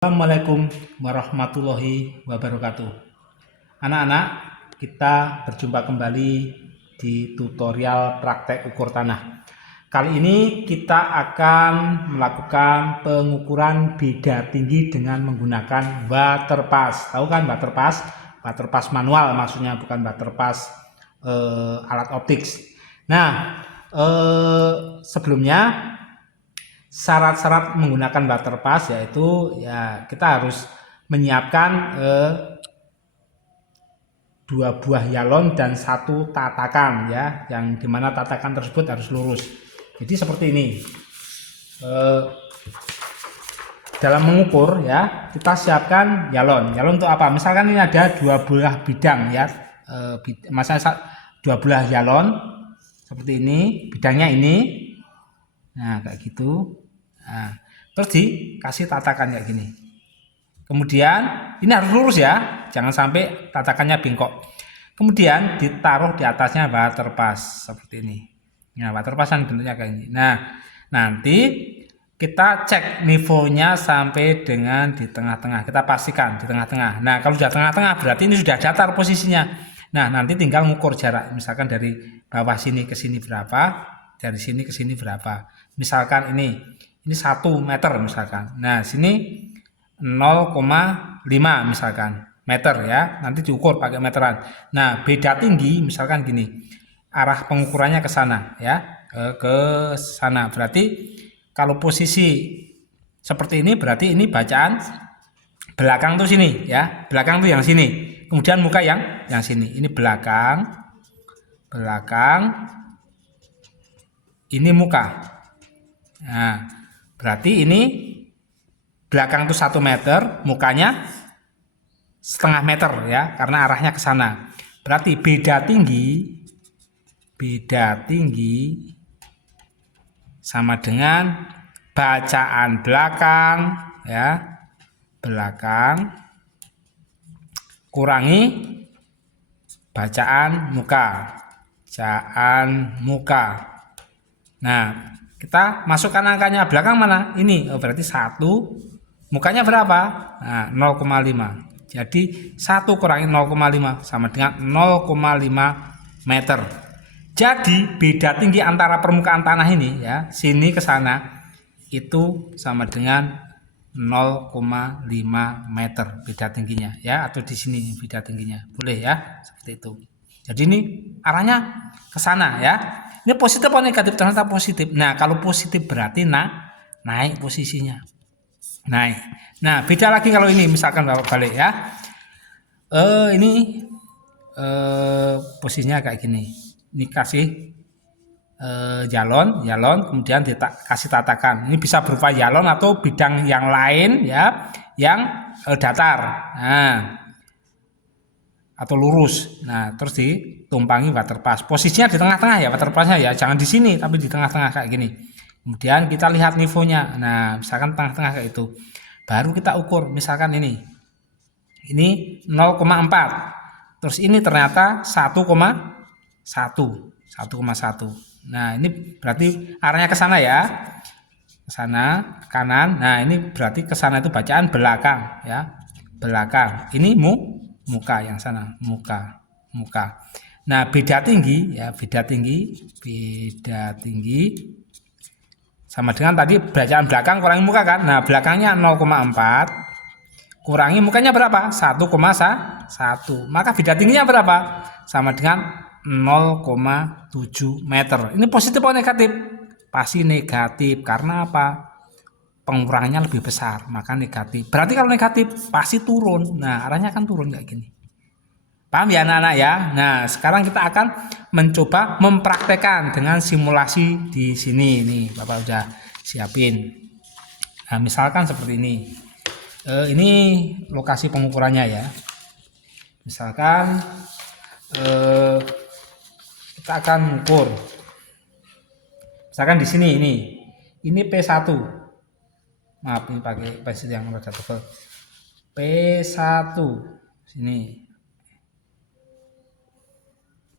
Assalamualaikum warahmatullahi wabarakatuh. Anak-anak, kita berjumpa kembali di tutorial praktek ukur tanah. Kali ini kita akan melakukan pengukuran beda tinggi dengan menggunakan waterpass. Tahu kan waterpass? Waterpass manual maksudnya, bukan waterpass alat optik. Nah, sebelumnya syarat-syarat menggunakan waterpass yaitu kita harus menyiapkan 2 buah yalon dan 1 tatakan yang dimana tatakan tersebut harus lurus. Jadi seperti ini. Dalam mengukur kita siapkan yalon. Yalon untuk apa? Misalkan ini ada 2 buah bidang misalnya 2 buah yalon seperti ini, bidangnya ini. Nah, kayak gitu. Nah, terus dikasih tatakan kayak gini. Kemudian ini harus lurus ya, jangan sampai tatakannya bengkok. Kemudian ditaruh di atasnya waterpass seperti ini. Nah, waterpass kan bentuknya kayak ini. Nah, nanti kita cek nivonya sampai dengan di tengah-tengah. Kita pastikan di tengah-tengah. Nah, kalau sudah tengah-tengah berarti ini sudah datar posisinya. Nah, nanti tinggal mengukur jarak. Misalkan dari bawah sini ke sini berapa, dari sini ke sini berapa. Misalkan ini 1 meter misalkan. Nah, sini 0,5 misalkan meter ya. Nanti diukur pakai meteran. Nah, beda tinggi misalkan gini. Arah pengukurannya ke sana ya. Ke sana. Berarti kalau posisi seperti ini berarti ini bacaan belakang tuh sini ya. Belakang tuh yang sini. Kemudian muka yang sini. Ini belakang. Ini muka. Nah, berarti ini belakang itu 1 meter, mukanya setengah meter ya, karena arahnya ke sana. Berarti beda tinggi sama dengan bacaan belakang ya, belakang kurangi bacaan muka. Nah, kita masukkan angkanya belakang mana? Ini. Oh, berarti 1. Mukanya berapa? Nah, 0,5. Jadi 1 kurangi 0,5 sama dengan 0,5 meter. Jadi beda tinggi antara permukaan tanah ini ya, sini ke sana itu sama dengan 0,5 meter beda tingginya ya, atau di sini beda tingginya. Boleh ya, seperti itu. Jadi ini arahnya ke sana ya. Ini positif atau negatif? Ternyata positif. Nah, kalau positif berarti naik posisinya. Naik. Nah, beda lagi kalau ini misalkan balik ya. Ini posisinya kayak gini. Ini kasih yalon, kemudian kasih tatakan. Ini bisa berupa yalon atau bidang yang lain ya, yang datar. Nah, atau lurus. Nah, terus ditumpangi waterpass. Posisinya di tengah-tengah ya waterpassnya ya, jangan di sini tapi di tengah-tengah kayak gini. Kemudian kita lihat nivonya. Nah, misalkan tengah-tengah kayak itu. Baru kita ukur, misalkan ini 0,4. Terus ini ternyata 1,1. Nah, ini berarti arahnya ke sana ya. Ke sana, ke kanan. Nah, ini berarti ke sana itu bacaan belakang ya. Belakang. Ini muka yang sana, muka. Nah, beda tinggi sama dengan tadi bacaan belakang kurangi muka kan. Nah, belakangnya 0,4 kurangi mukanya berapa? 1,1. Maka beda tingginya berapa? Sama dengan 0,7 meter. Ini positif atau negatif? Pasti negatif. Karena apa? Pengurangannya lebih besar, maka negatif. Berarti kalau negatif pasti turun. Nah, arahnya kan turun kayak gini. Paham ya anak-anak ya? Nah, sekarang kita akan mencoba mempraktekkan dengan simulasi di sini. Nih, Bapak udah siapin. Nah, misalkan seperti ini. Ini lokasi pengukurannya ya. Misalkan kita akan mengukur. Misalkan di sini ini P1. Maaf, ini pakai pensil yang rada tebal. P1 sini.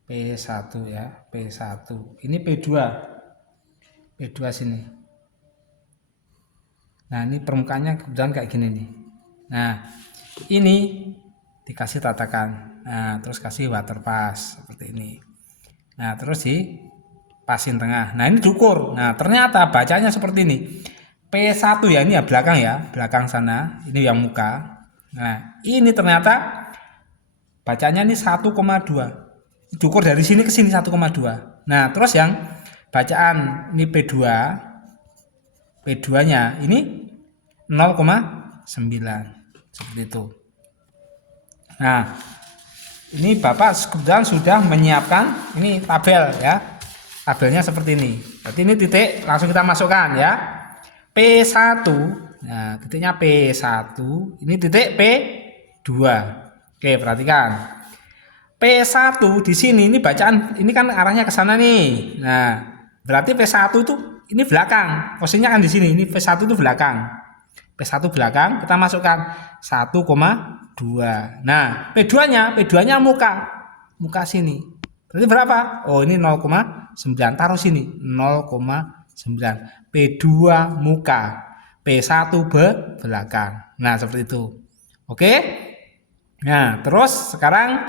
P1 ya, P1. Ini P2 sini. Nah, ini permukaannya kebetulan kayak gini nih. Nah, ini dikasih tatakan. Nah, terus kasih water pass seperti ini. Nah, terus pasin tengah. Nah, ini diukur. Nah, ternyata bacanya seperti ini. P1 ya, ini ya, belakang sana. Ini yang muka. Nah, ini ternyata bacanya ini 1,2. Diukur dari sini ke sini 1,2. Nah, terus yang bacaan ini P2. P2-nya ini 0,9. Seperti itu. Nah, ini Bapak kebetulan sudah menyiapkan ini tabel ya. Tabelnya seperti ini. Berarti ini titik langsung kita masukkan ya. P1. Nah, titiknya P1. Ini titik P2. Oke, perhatikan. P1 di sini ini bacaan ini kan arahnya ke sana nih. Nah, berarti P1 itu ini belakang. Posisinya kan di sini. Ini P1 itu belakang. P1 belakang, kita masukkan 1,2. Nah, P2-nya muka sini. Berarti berapa? Oh, ini 0,9. Taruh sini 0,9. P2 muka, P1 belakang. Nah, seperti itu. Oke? Nah, terus sekarang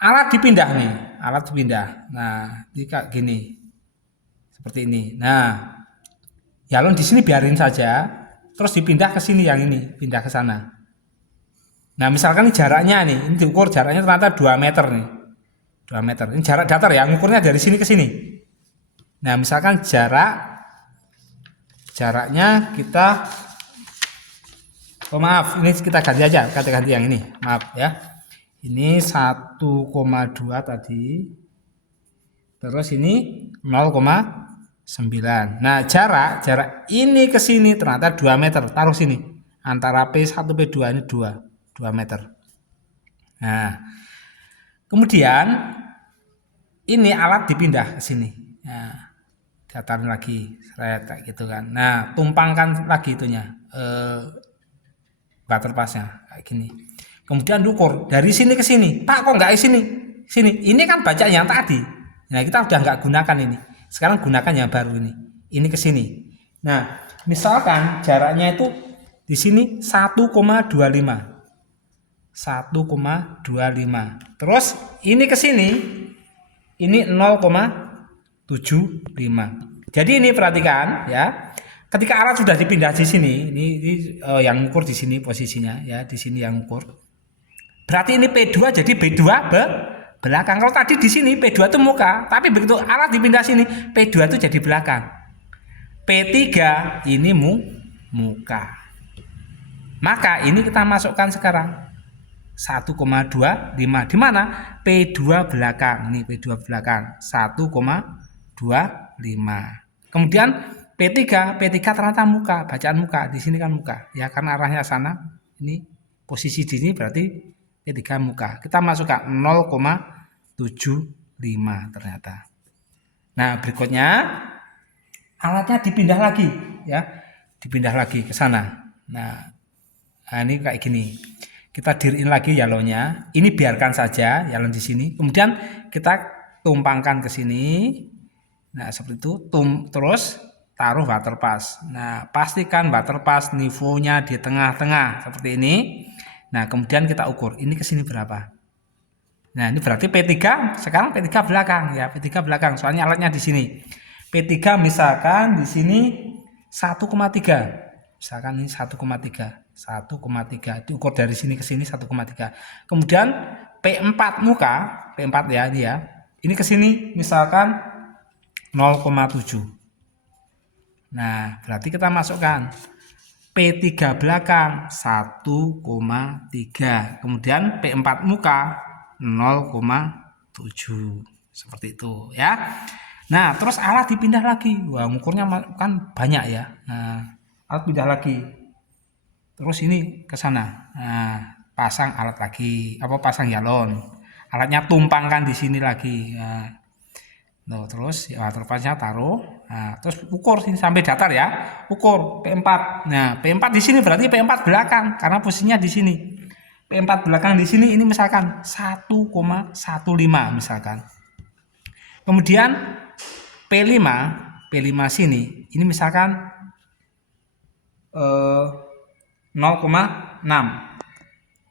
alat dipindah nih. Alat dipindah. Nah, ini kayak gini. Seperti ini. Nah, Yalon di sini biarin saja. Terus dipindah ke sini yang ini, pindah ke sana. Nah, misalkan ini jaraknya nih, ini diukur jaraknya ternyata 2 meter nih. 2 meter. Ini jarak datar ya, ngukurnya dari sini ke sini. Nah, misalkan jaraknya kita maaf, ini kita ganti aja, ganti yang ini. Maaf ya. Ini 1,2 tadi. Terus ini 0,9. Nah, jarak ini ke sini ternyata 2 meter. Taruh sini. Antara P1 P2 ini 2 meter. Nah, kemudian ini alat dipindah ke sini. Nah, datarin lagi, kayak gitu kan. Nah, tumpangkan lagi itunya, water passnya kayak gini. Kemudian diukur dari sini ke sini. Pak, kok nggak sini? Ini kan baca yang tadi. Nah, kita udah nggak gunakan ini. Sekarang gunakan yang baru ini. Ini ke sini. Nah, misalkan jaraknya itu di sini 1,25. 1,25. Terus ini ke sini ini 0,75. Jadi ini perhatikan ya. Ketika alat sudah dipindah di sini, ini yang ukur di sini posisinya ya, di sini yang ukur. Berarti ini P2 jadi B2 belakang. Kalau tadi di sini P2 itu muka, tapi begitu alat dipindah sini P2 itu jadi belakang. P3 ini muka. Maka ini kita masukkan sekarang 1,25. Di mana? P2 belakang. Ini P2 belakang 1,25. Kemudian P3 ternyata muka, bacaan muka. Di sini kan muka. Ya karena arahnya sana. Ini posisi di sini berarti P3 muka. Kita masukkan 0,75 ternyata. Nah, berikutnya alatnya dipindah lagi ya. Dipindah lagi ke sana. Nah, ini kayak gini. Kita diriin lagi yalonnya. Ini biarkan saja yalon di sini. Kemudian kita tumpangkan ke sini. Nah, seperti itu. Terus taruh water pass. Nah, pastikan water pass nivonya di tengah-tengah seperti ini. Nah, kemudian kita ukur. Ini ke sini berapa? Nah, ini berarti P3, sekarang P3 belakang ya, P3 belakang. Soalnya alatnya di sini. P3 misalkan di sini 1,3. Misalkan ini 1,3. 1,3 diukur dari sini ke sini 1,3. Kemudian P4 muka, P4 ya ini ya. Ini ke sini misalkan 0,7. Nah, berarti kita masukkan P3 belakang 1,3. Kemudian P4 muka 0,7. Seperti itu ya. Nah, terus alat dipindah lagi. Wah, ukurnya kan banyak ya. Nah, alat pindah lagi. Terus ini ke sana. Nah, pasang alat lagi, pasang yalon. Alatnya tumpangkan di sini lagi. Nah, terus water passnya taruh. Nah, terus ukur sini sampai datar ya. Ukur P4. Nah, P4 di sini berarti P4 belakang karena posisinya di sini. P4 belakang di sini ini misalkan 1,15 misalkan. Kemudian P5 sini ini misalkan 0,6.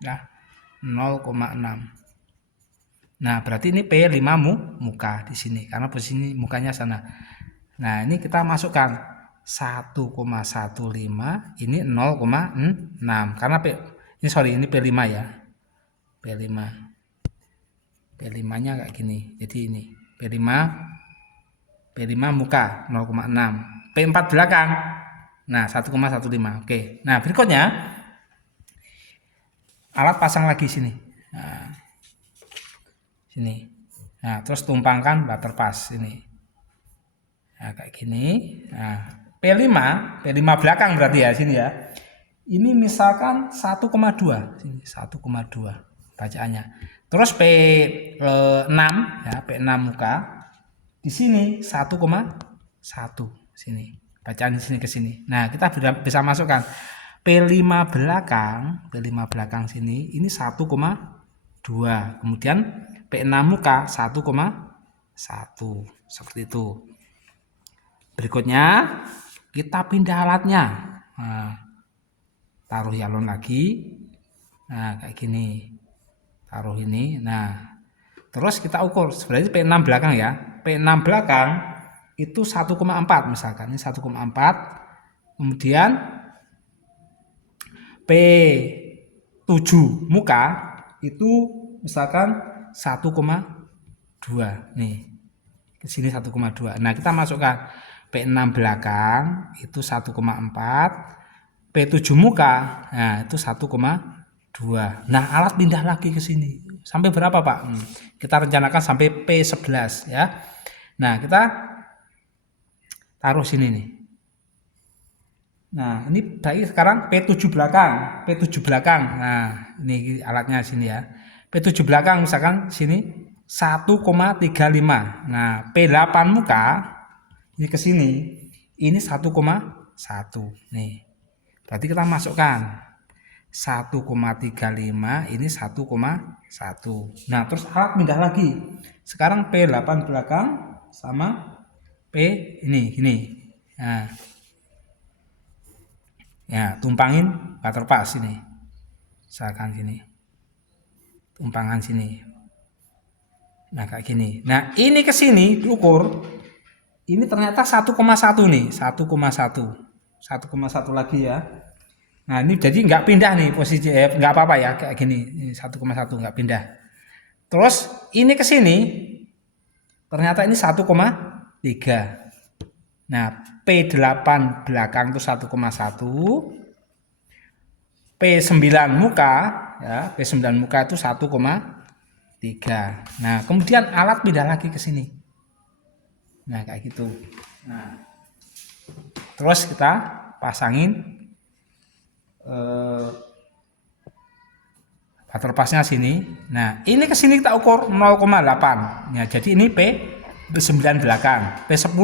Ya, 0,6. Nah, berarti ini P5 muka di sini karena posisi mukanya sana. Nah, ini kita masukkan 1,15 ini 0,6 karena ini P5 ya. P5. P5-nya kayak gini. Jadi ini P5 muka 0,6. P4 belakang. Nah, 1,15. Oke. Nah, berikutnya alat pasang lagi sini. Nah, sini. Nah, terus tumpangkan butterpass ini. Nah, kayak gini. Nah, P5 belakang berarti ya sini ya. Ini misalkan 1,2 sini 1,2 bacaannya. Terus P6 ya, P6 muka di sini 1,1 sini. Bacaan di sini ke sini. Nah, kita bisa masukkan P5 belakang sini ini 1,2. Kemudian P6 muka 1,1 seperti itu. Berikutnya kita pindah alatnya. Nah, taruh yalon lagi. Nah, kayak gini. Taruh ini. Nah, terus kita ukur. Sebenarnya P6 belakang ya. P6 belakang itu 1,4 misalkan. Ini 1,4. Kemudian P7 muka itu misalkan 1,2 nih. Ke sini 1,2. Nah, kita masukkan P6 belakang itu 1,4. P7 muka, nah itu 1,2. Nah, alat pindah lagi ke sini. Sampai berapa, Pak? Kita rencanakan sampai P11 ya. Nah, kita taruh sini nih. Nah, ini baik sekarang P7 belakang. P7 belakang. Nah, ini alatnya sini ya. P7 belakang misalkan sini 1,35. Nah, P8 muka ini ke sini. Ini 1,1. Nih. Berarti kita masukkan 1,35 ini 1,1. Nah, terus alat pindah lagi. Sekarang P8 belakang sama P ini. Nah, ya, tumpangin butterpass ini. Misalkan sini. Tumpangan sini. Nah, kayak gini. Nah, ini ke sini diukur. Ini ternyata 1,1 nih, 1,1. 1,1 lagi ya. Nah, ini jadi nggak pindah nih posisi nggak apa-apa ya kayak gini. 1,1 nggak pindah. Terus ini ke sini ternyata ini 1,3. Nah, P8 belakang itu 1,1. P9 muka ya, P9 muka itu 1,3. Nah, kemudian alat pindah lagi ke sini. Nah, kayak gitu. Nah, terus kita pasangin butterpassnya sini. Nah, ini ke sini kita ukur 0,8. Ya, jadi ini P9 belakang, P10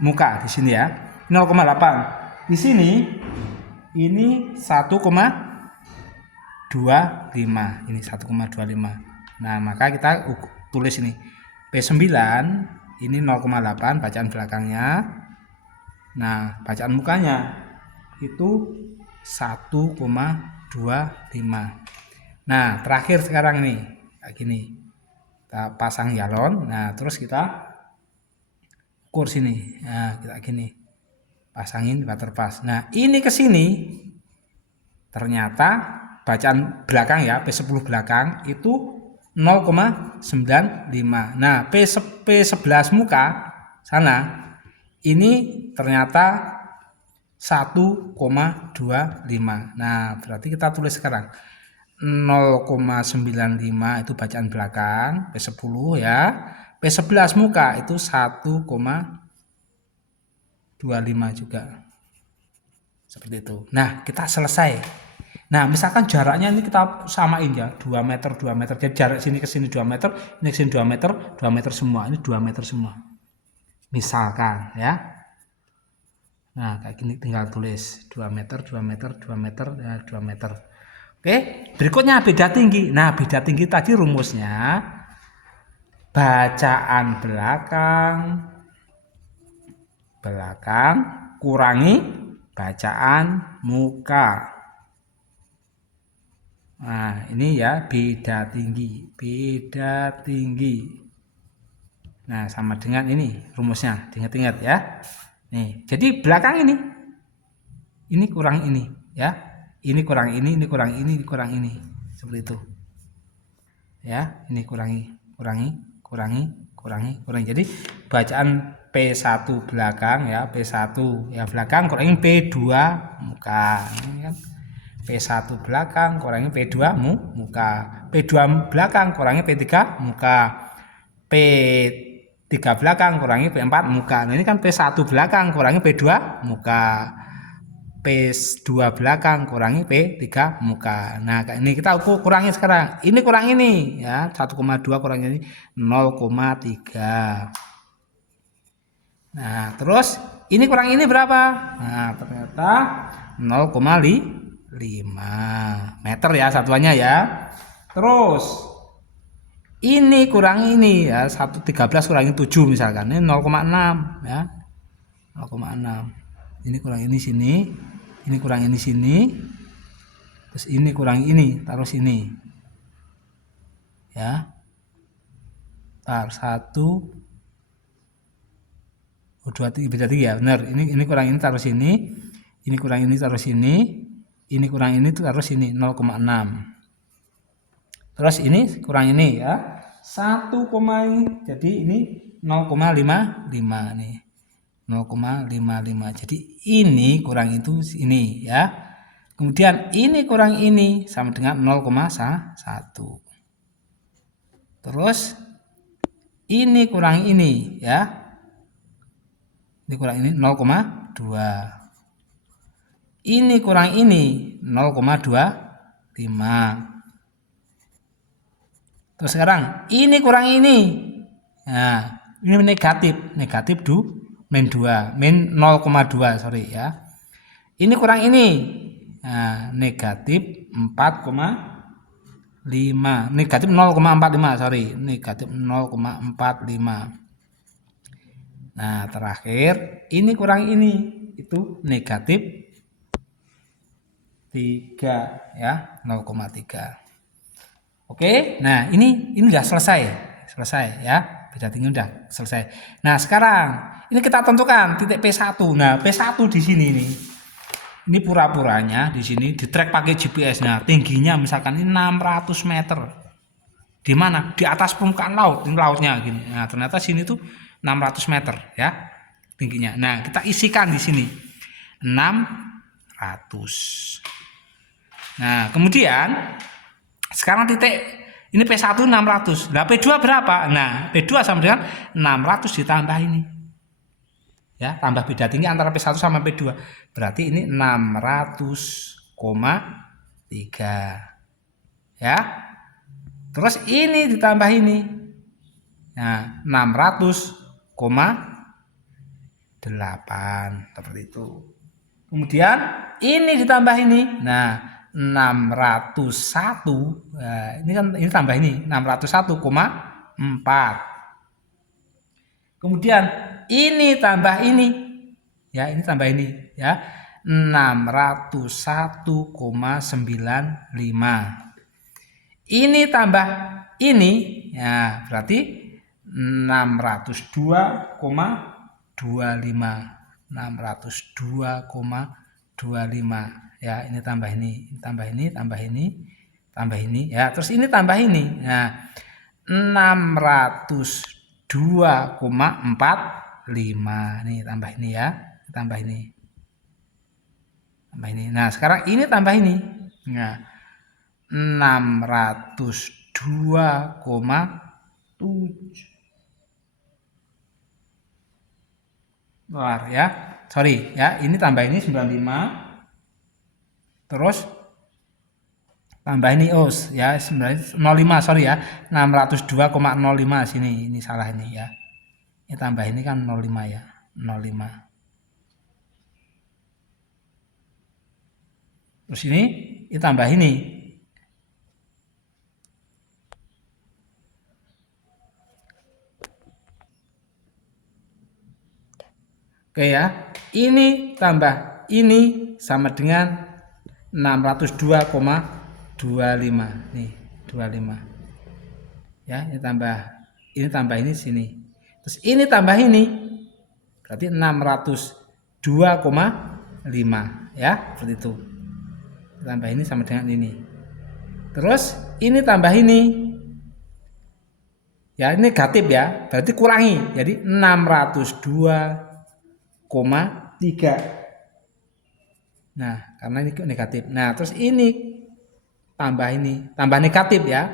muka di sini ya. 0,8. Di sini ini 1,25. Ini 1,25. Nah, maka kita tulis ini P9 ini 0,8 bacaan belakangnya. Nah, bacaan mukanya itu 1,25. Nah, terakhir sekarang nih kayak gini. Kita pasang yalon. Nah, terus kita ukur sini. Nah, kita gini. Pasangin butterpass. Nah, ini ke sini ternyata bacaan belakang ya, P10 belakang itu 0,95. Nah, P11 muka sana ini ternyata 1,25. Nah, berarti kita tulis sekarang 0,95 itu bacaan belakang, P10 ya. P11 muka itu 1,25 juga. Seperti itu. Nah, kita selesai. Nah, misalkan jaraknya ini kita samain ya, 2 meter, 2 meter. Jadi jarak sini ke sini 2 meter, ini ke sini 2 meter, 2 meter semua. Ini 2 meter semua. Misalkan ya. Nah, kayak gini tinggal tulis 2 meter, 2 meter, 2 meter, ya 2 meter. Oke, berikutnya beda tinggi. Nah, beda tinggi tadi rumusnya bacaan belakang kurangi bacaan muka. Nah, ini ya beda tinggi. Nah, sama dengan ini rumusnya, diingat-ingat ya. Nih, jadi belakang ini kurang ini ya. Ini kurang ini kurang ini kurang ini. Seperti itu. Ya, ini kurangi. Jadi bacaan P1 belakang ya, P1 ya belakang kurangi P2 muka. Ini kan P1 belakang kurangi P2 muka. P2 belakang kurangi P3 muka. P3 belakang kurangi P4 muka. Nah, ini kan P1 belakang kurangi P2 muka. P2 belakang kurangi P3 muka. Nah, ini kita kurangi sekarang. Ini kurang ini ya, 1,2 kurang ini 0,3. Nah, terus ini kurang ini berapa? Nah, ternyata 0,5 meter ya satuannya ya. Terus ini kurang ini ya, 113 kurangi 7 misalkan. Ini 0,6 ya. 0,6. Ini kurang ini sini. Ini kurang ini sini, terus ini kurang ini, taruh sini ya. Tar 1 2 3 beda 3 ya, benar. Ini kurang ini taruh sini, ini kurang ini taruh sini, ini kurang ini taruh sini 0,6. Terus ini kurang ini ya, 1, jadi ini 0,55 nih. 0,55. Jadi ini kurang itu ini ya. Kemudian ini kurang ini sama dengan 0,1. Terus ini kurang ini ya. Ini kurang ini 0,2. Ini kurang ini 0,25. Terus sekarang ini kurang ini. Nah, ini negatif min 2, min 0,2 sorry ya. Ini kurang ini. Nah, negatif 4,5. Negatif 0,45 sorry. Negatif 0,45. Nah, terakhir ini kurang ini. Itu negatif 3 ya, 0,3. Oke, nah ini udah selesai ya. Beda tinggi udah selesai. Nah, sekarang ini kita tentukan titik P1. Nah, P1 di sini nih. Ini pura-puranya di sini di track pakai GPS-nya. Tingginya misalkan ini 600 meter. Di mana? Di atas permukaan laut, ini lautnya gini. Nah, ternyata sini tuh 600 meter ya tingginya. Nah, kita isikan di sini 600. Nah, kemudian sekarang titik ini P1 600. Nah, P2 berapa? Nah, P2 sama dengan 600 ditambah ini. Ya, tambah beda tinggi antara P1 sama P2. Berarti ini 600,3. Ya. Terus ini ditambah ini. Nah, 600,8 seperti itu. Kemudian ini ditambah ini. Nah, 601. Nah, ini tambah ini 601,4. Kemudian ini tambah ini. Ya, ini tambah ini ya. 601,95. Ini tambah ini ya, berarti 602,25. 602,25 ya. Ini tambah ini, tambah ini, tambah ini, tambah ini ya. Terus ini tambah ini. Nah, 602,45 nih, tambah ini ya, tambah ini, tambah ini. Nah, sekarang ini tambah ini. Nah, 602,7 luar ya, sorry ya, ini tambah ini 95, terus tambah ini ya 05 sorry ya, 602,05 sini, ini salah ini ya, ini tambah ini kan 05 ya, 05. Terus ini tambah ini. Oke ya, ini tambah ini sama dengan 602,25 25 nih, 25 ya. Ini tambah ini sini, terus ini tambah ini berarti 602,5 ya, seperti itu. Tambah ini sama dengan ini, terus ini tambah ini ya, ini negatif ya, berarti kurangi jadi 602,3. Nah, karena ini negatif. Nah, terus ini tambah negatif ya.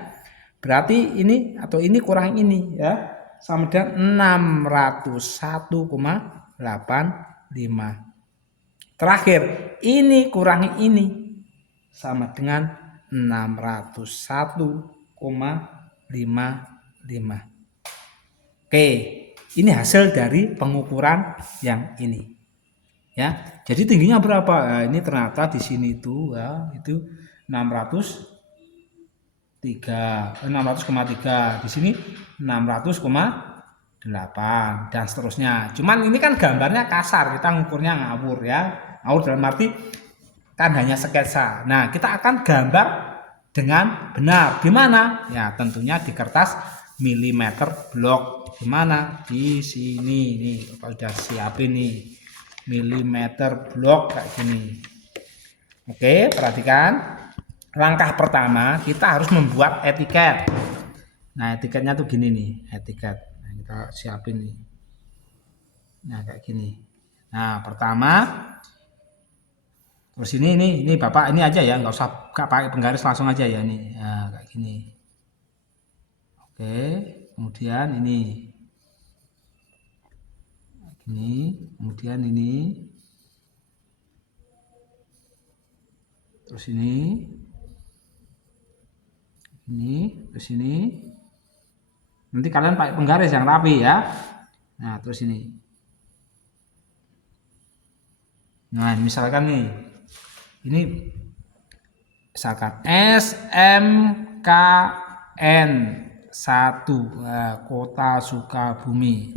Berarti ini atau ini kurang ini ya, sama dengan 601,85. Terakhir, ini kurangi ini sama dengan 601,55. Oke, ini hasil dari pengukuran yang ini. Ya, jadi tingginya berapa? Nah, ini ternyata di sini itu ya, itu 600,3, di sini 600,8 dan seterusnya. Cuman ini kan gambarnya kasar, kita ngukurnya ngawur ya. Ngawur dalam arti kan hanya sketsa. Nah, kita akan gambar dengan benar. Gimana? Ya, tentunya di kertas milimeter blok. Gimana? Di sini nih, kalau sudah siapin nih milimeter blok kayak gini. Oke, perhatikan. Langkah pertama kita harus membuat etiket. Nah, etiketnya tuh gini nih, etiket. Nah, kita siapin nih. Nah, kayak gini. Nah, pertama terus ini Bapak ini aja ya, nggak usah pakai penggaris, langsung aja ya nih. Nah, kayak gini. Oke, kemudian ini. Kemudian ini. Terus ini, terus ini. Nanti kalian pakai penggaris yang rapi ya. Nah, terus ini. Nah, misalkan nih, ini misalkan SMKN 1, Kota Sukabumi.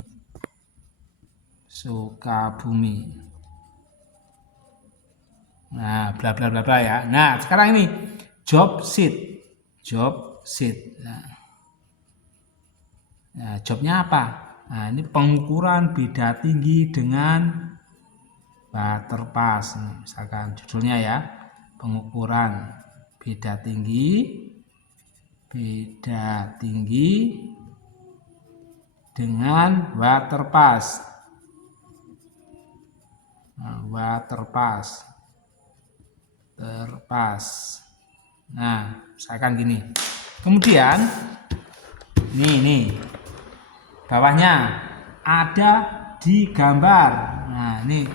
Nah, bla bla bla bla ya. Nah, sekarang ini job sheet. Nah, jobnya apa? Nah, ini pengukuran beda tinggi dengan waterpass. Misalkan judulnya ya, pengukuran beda tinggi dengan waterpass. Nah, waterpass. Nah, misalkan gini. Kemudian ini bawahnya ada di gambar. Nah, ini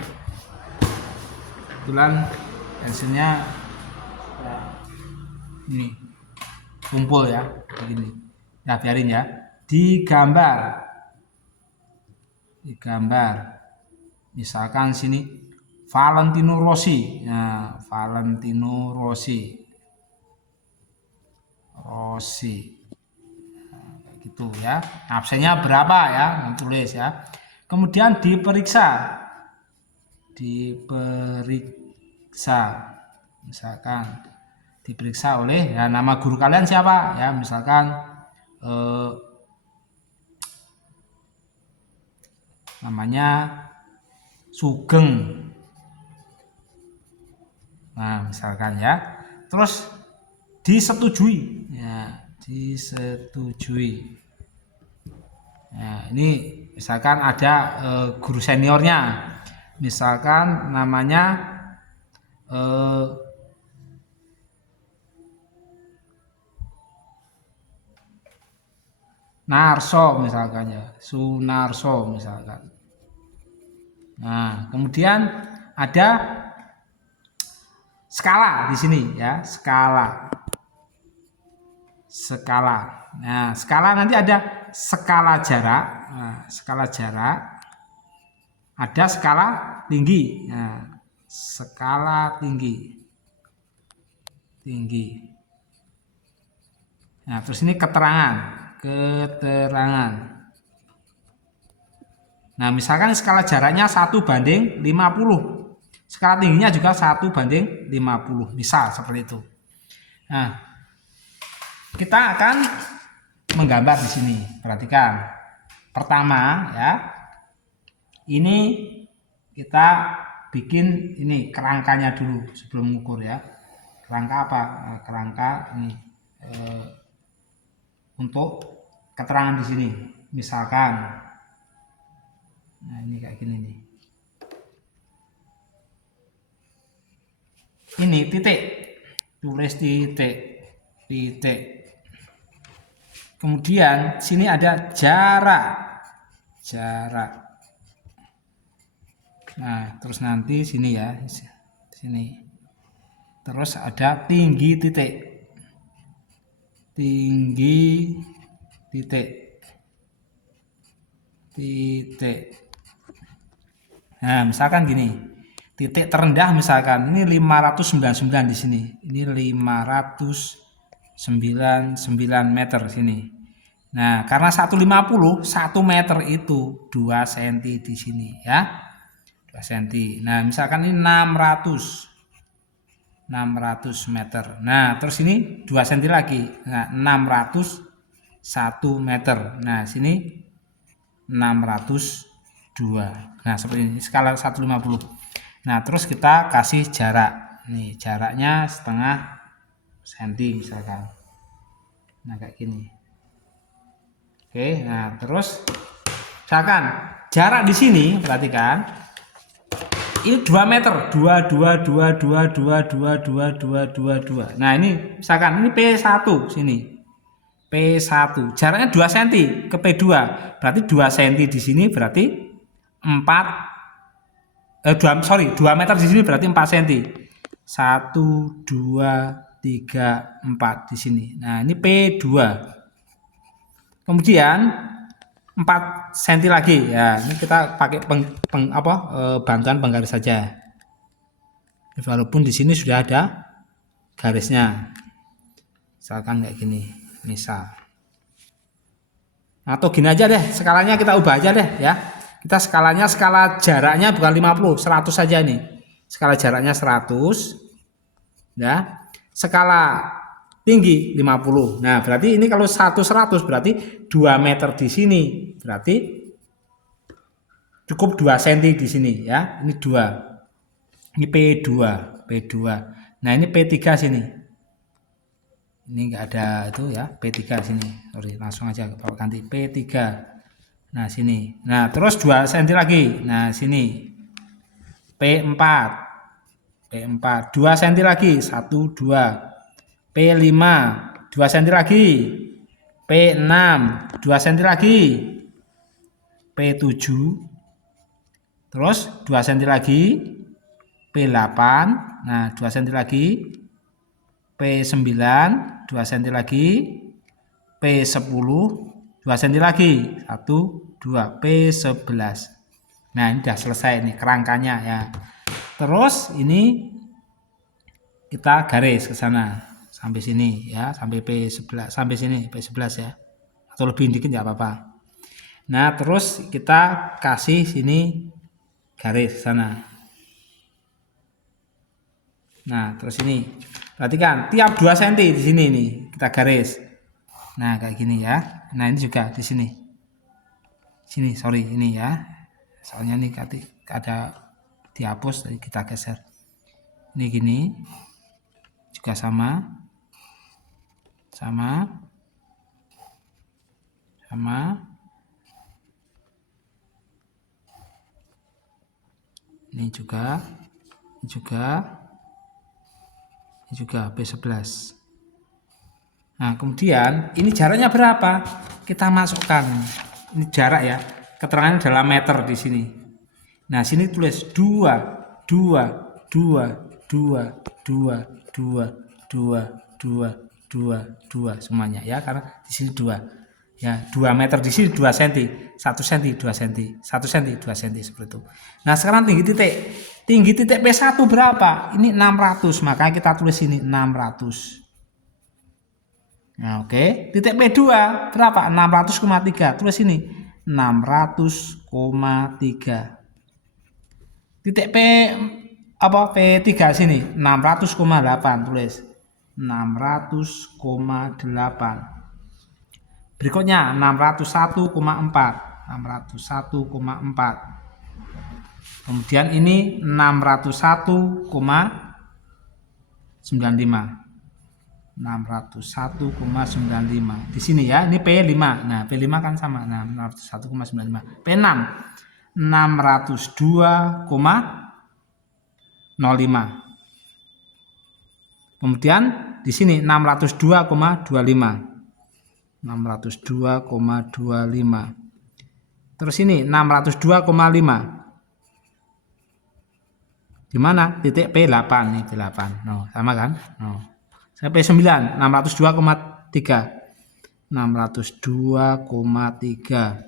kebetulan pensilnya ini kumpul ya, begini. Nah, biarin ya. Di gambar. Misalkan sini Valentino Rossi. Nah, Valentino Rossi. Nah, gitu ya. Absennya berapa ya? Tulis ya. Kemudian diperiksa. Misalkan diperiksa oleh ya, nama guru kalian siapa ya? Misalkan namanya Sugeng. Nah, misalkan ya. Terus disetujui. Ya, disetujui. Nah, ini misalkan ada guru seniornya. Misalkan namanya Narso misalkan ya, Sunarso misalkan. Nah, kemudian ada skala di sini ya, skala. Nah, skala nanti ada skala jarak. Nah, skala jarak. Ada skala tinggi. Nah, skala tinggi. Nah, terus ini keterangan. Nah, misalkan skala jaraknya 1:50. Skala tingginya juga 1:50. Misal seperti itu. Nah, kita akan menggambar di sini. Perhatikan. Pertama ya. Ini kita bikin ini kerangkanya dulu sebelum mengukur ya. Kerangka apa? Nah, kerangka ini untuk keterangan di sini. Misalkan, nah ini kayak gini nih. Ini titik, tulis titik. Kemudian sini ada jarak. Nah, terus nanti sini ya, sini. Terus ada tinggi titik. Nah, misalkan gini. Titik terendah misalkan ini 599 di sini. Ini 599 meter sini. Nah, karena 150, 1 meter itu 2 cm di sini ya. 2 cm. Nah, misalkan ini 600 meter. Nah, terus ini 2 cm lagi. Nah, 601 meter. Nah, sini 602. Nah, seperti ini skala 150. Nah, terus kita kasih jarak. Nih, jaraknya setengah senti misalkan. Nah, kayak gini. Oke, nah terus misalkan jarak di sini perhatikan. Ini 2 meter, 2. Nah, ini misalkan ini P1 sini. P1. Jaraknya 2 cm ke P2. Berarti 2 cm di sini berarti 2 meter di sini berarti 4 cm. 1 2 3 4 di sini. Nah, ini P2. Kemudian 4 cm lagi ya, ini kita pakai bantuan penggaris saja. Walaupun di sini sudah ada garisnya. Misalkan kayak gini, misal. Atau gini aja deh, skalanya kita ubah aja deh ya. Kita skala jaraknya bukan 50, 100 saja nih. Skala jaraknya 100 ya. Skala tinggi 50. Nah, berarti ini kalau 100 berarti 2 meter di sini. Berarti cukup 2 cm di sini ya. Ini 2. Ini P2. Nah, ini P3 sini. Ini enggak ada itu ya, P3 sini. Sorry, langsung aja bawa ganti P3. Nah, sini. Nah, terus 2 cm lagi. Nah, sini. P4. 2 cm lagi. 1 2. P5 2 cm lagi. P6 2 cm lagi. P7 terus 2 cm lagi. P8 nah 2 cm lagi. P9 2 cm lagi. P10 2 cm lagi. 1 2. P11. Nah, ini sudah selesai nih kerangkanya ya. Terus ini kita garis ke sana sampai sini ya, sampai P11, sampai sini P11 ya, atau lebih dikit ya apa-apa. Nah, terus kita kasih sini garis sana. Nah, terus ini perhatikan tiap 2 cm di sini nih kita garis. Nah, kayak gini ya. Nah, ini juga di sini. Sorry ini ya. Soalnya ini ada dihapus, jadi kita geser. Ini gini. Juga sama. Ini juga P11. Nah, kemudian ini jaraknya berapa? Kita masukkan. Ini jarak ya. Keterangannya dalam meter di sini. Nah, sini tulis 2 semuanya ya, karena di sini 2 ya, 2 meter di sini 2 cm, 1 cm 2 cm, 1 cm 2 cm seperti itu. Nah, sekarang tinggi titik P1 berapa? Ini 600, makanya kita tulis ini 600. Nah, oke. Titik P2 berapa? 600,3. Tulis ini 600,3. Titik P3 sini 600,8 tulis. 600,8. Berikutnya 601,4. 601,4. Kemudian ini 601,95. 601,95. Di sini ya, ini P5. Nah, P5 kan sama. Nah, 601,95. P6 602,05. Kemudian di sini 602,25. 602,25. Terus ini 602,5. Di mana? Titik P8 nih, P8. No, sama kan? No. Saya P9 602,3. 602,3.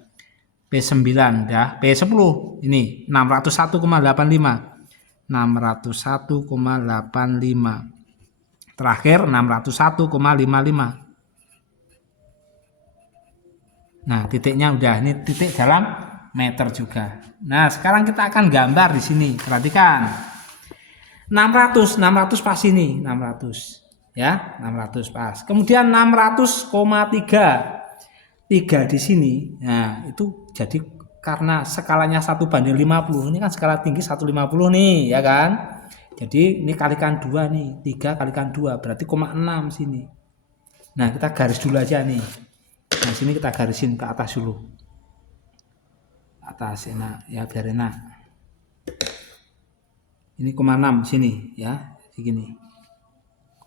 P9 ya. P10 ini 601,85. 601,85. Terakhir 601,55. Nah, titiknya udah, ini titik dalam meter juga. Nah, sekarang kita akan gambar di sini. Perhatikan. 600 pas ini, 600. Ya, 600 pas. Kemudian 600,3. 3 di sini. Nah, itu jadi karena skalanya 1:50. Ini kan skala tinggi 150 nih, ya kan? Jadi ini kalikan 2 nih. 3 kalikan 2 berarti 0,6 sini. Nah, kita garis dulu aja nih. Nah, sini kita garisin ke atas dulu. Atas enak ya, biar enak. Ini 0,6 sini ya, segini.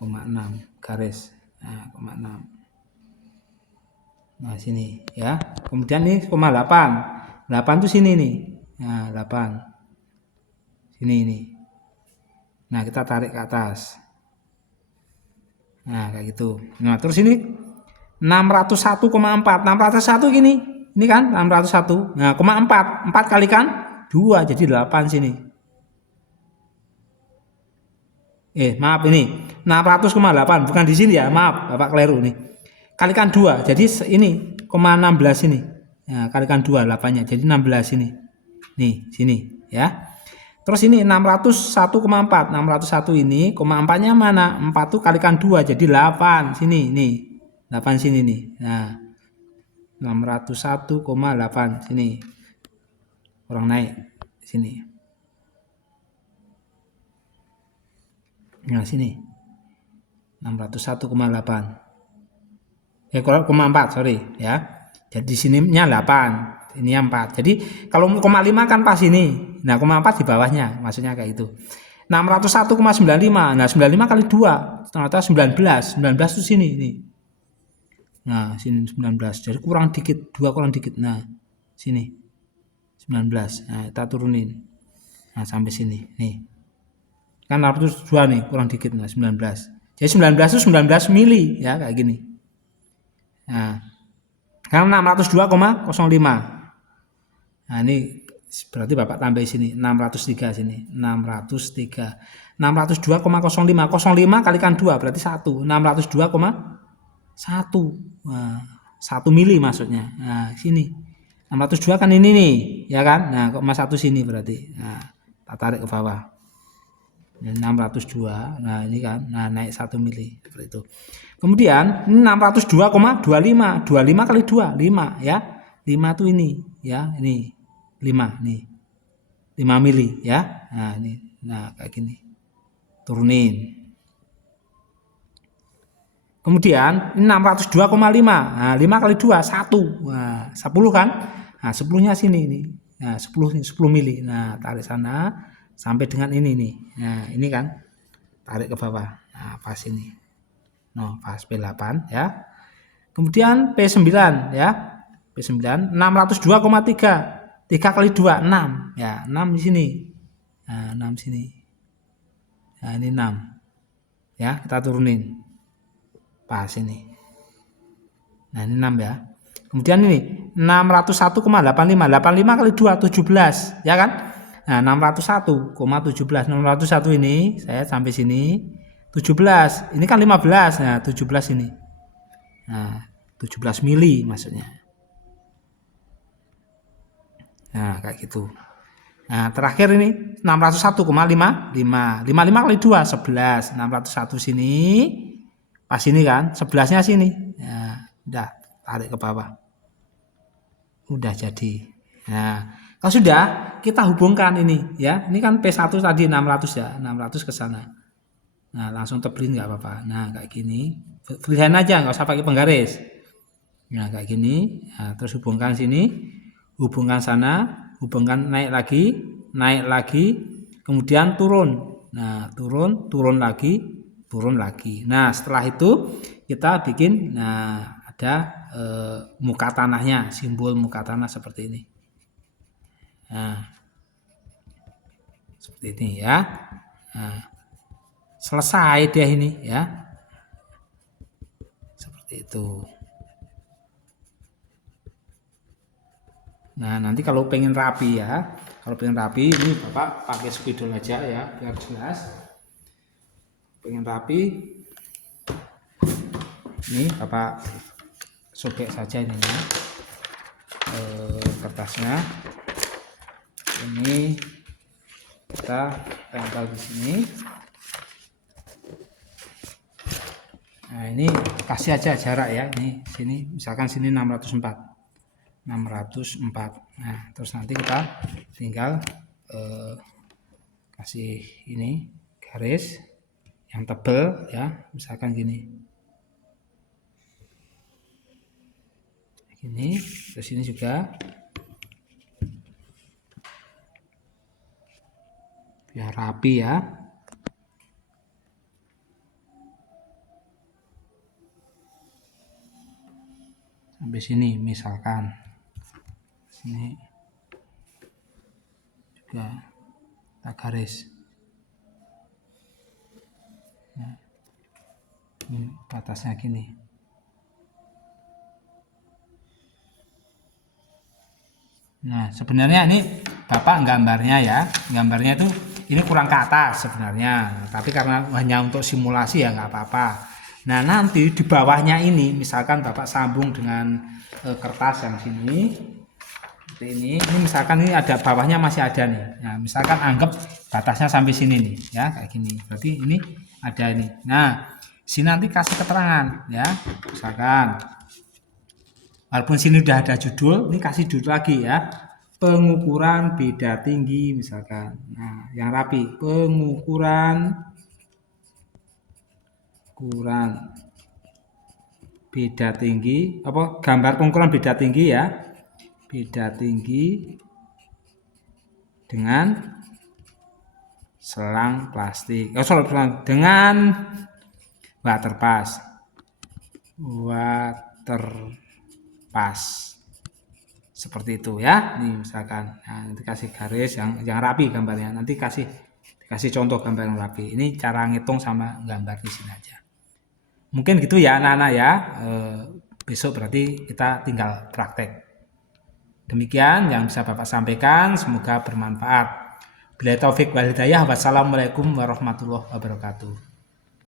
0,6 garis. Nah, 0,6. Nah, sini ya. Kemudian ini 0,8. 8 tuh sini nih. Nah, 8. Sini ini. Nah, kita tarik ke atas. Nah, kayak gitu. Nah, terus ini 601,4. 601 gini. Ini kan 601. Nah, 0,4. 4 kalikan 2 jadi 8 sini. Maaf ini. 600,8 bukan di sini ya. Maaf, Bapak keliru nih. Kalikan 2. Jadi ini 0,16 ini. Nah, kalikan 2 8-nya jadi 16 ini. Nih, sini ya. Terus ini 601,4. 601 ini, 0,4-nya mana? 4 tuh kalikan 2 jadi 8 sini nih. 8 sini nih. Nah, 601,8 sini. Kurang naik sini. Nah, sini. 601,8. 0,4, sorry ya. Jadi sininya 8, ini 4. Jadi kalau 0,5 kan pas ini. Nah, 0,4 di bawahnya, maksudnya kayak itu. 601,95. Nah, 95 kali 2 ternyata 19. 19 itu sini nih. Nah, sini 19. Jadi kurang dikit, 2 kurang dikit. Nah, sini 19. Nah, kita turunin. Nah, sampai sini. Nih. Kan 602 nih, kurang dikit. Nah, 19. Jadi 19 itu 19 mili ya, kayak gini. Nah, karena 602,05. Nah, ini berarti Bapak tambah sini 603 sini. 603. 602,05. 05 kalikan 2 berarti 1. 602,1. Nah, 1 mili maksudnya. Nah, sini. 602 kan ini nih, ya kan? Nah, 0,1 sini berarti. Nah, kita tarik ke bawah. 602. Nah, ini kan. Nah, naik 1 mili seperti itu. Kemudian 602,25. 25 kali 2 5 ya. 5 tuh ini ya, ini 5 nih. 5 mili ya. Nah, ini. Nah, kayak gini. Turunin. Kemudian 602,5. Nah, 5 kali 2 1. Nah, 10 kan? Nah, 10-nya sini nih. Nah, 10 mili. Nah, tarik sana sampai dengan ini nih. Nah, ini kan. Tarik ke bawah. Nah, pas ini. No, pas P8 ya. Kemudian P9 ya. P9 602,3. 3 kali 2 6 ya, 6 di sini. Nah, 6 sini. Nah, ini 6. Ya, kita turunin. Pas ini. Nah, ini 6 ya. Kemudian ini 601,85. 85 kali 2 17, ya kan? Nah, 601,17. 601 ini saya sampai sini 17. Ini kan 15. Nah, 17 ini. Nah, 17 mili maksudnya. Nah, kayak gitu. Nah, terakhir ini 601,55. 55 kali 2 11. 601 sini pas ini kan, sebelahnya sini. Ya, udah tarik ke bawah. Udah jadi. Nah, kalau sudah kita hubungkan ini ya. Ini kan P1 tadi 600 ya, 600 ke sana. Nah, langsung tebelin nggak apa-apa. Nah, kayak gini. Freehand aja, nggak usah pakai penggaris. Nah, kayak gini. Nah, terus hubungkan sini, hubungkan sana, hubungkan naik lagi, kemudian turun. Nah, turun lagi, turun lagi. Nah, setelah itu kita bikin, nah ada muka tanahnya, simbol muka tanah seperti ini. Nah, seperti ini ya. Nah, selesai dia ini ya. Seperti itu. Nah, nanti kalau pengen rapi ya, kalau pengen rapi ini Bapak pakai spidol aja ya, biar jelas. Pengen rapi, ini Bapak sobek saja ini ya, kertasnya. Ini kita tempel di sini. Nah, ini kasih aja jarak ya, ini sini misalkan sini 604. Nah, terus nanti kita tinggal kasih ini garis yang tebal ya, misalkan gini, terus ini juga biar rapi ya. Sampai sini misalkan. Ini juga kita garis. Nah, ini batasnya gini. Nah, sebenarnya ini Bapak gambarnya ya, gambarnya itu ini kurang ke atas sebenarnya, tapi karena hanya untuk simulasi ya nggak apa-apa. Nah, nanti di bawahnya ini misalkan Bapak sambung dengan kertas yang sini. Ini misalkan ini ada bawahnya masih ada nih. Nah, misalkan anggap batasnya sampai sini nih ya, kayak gini. Berarti ini ada ini. Nah, sini nanti kasih keterangan ya. Misalkan walaupun sini udah ada judul, ini kasih judul lagi ya. Pengukuran beda tinggi misalkan. Nah, yang rapi, pengukuran beda tinggi, apa gambar pengukuran beda tinggi ya. Beda tinggi dengan selang plastik. Dengan waterpass. Seperti itu ya. Nih misalkan, nah, nanti kasih garis yang rapi gambarnya. Nanti kasih contoh gambar yang rapi. Ini cara ngitung sama gambar di sini aja. Mungkin gitu ya anak-anak ya. Besok berarti kita tinggal praktek. Demikian yang bisa Bapak sampaikan, semoga bermanfaat. Billahi taufik wal hidayah. Wassalamualaikum warahmatullahi wabarakatuh.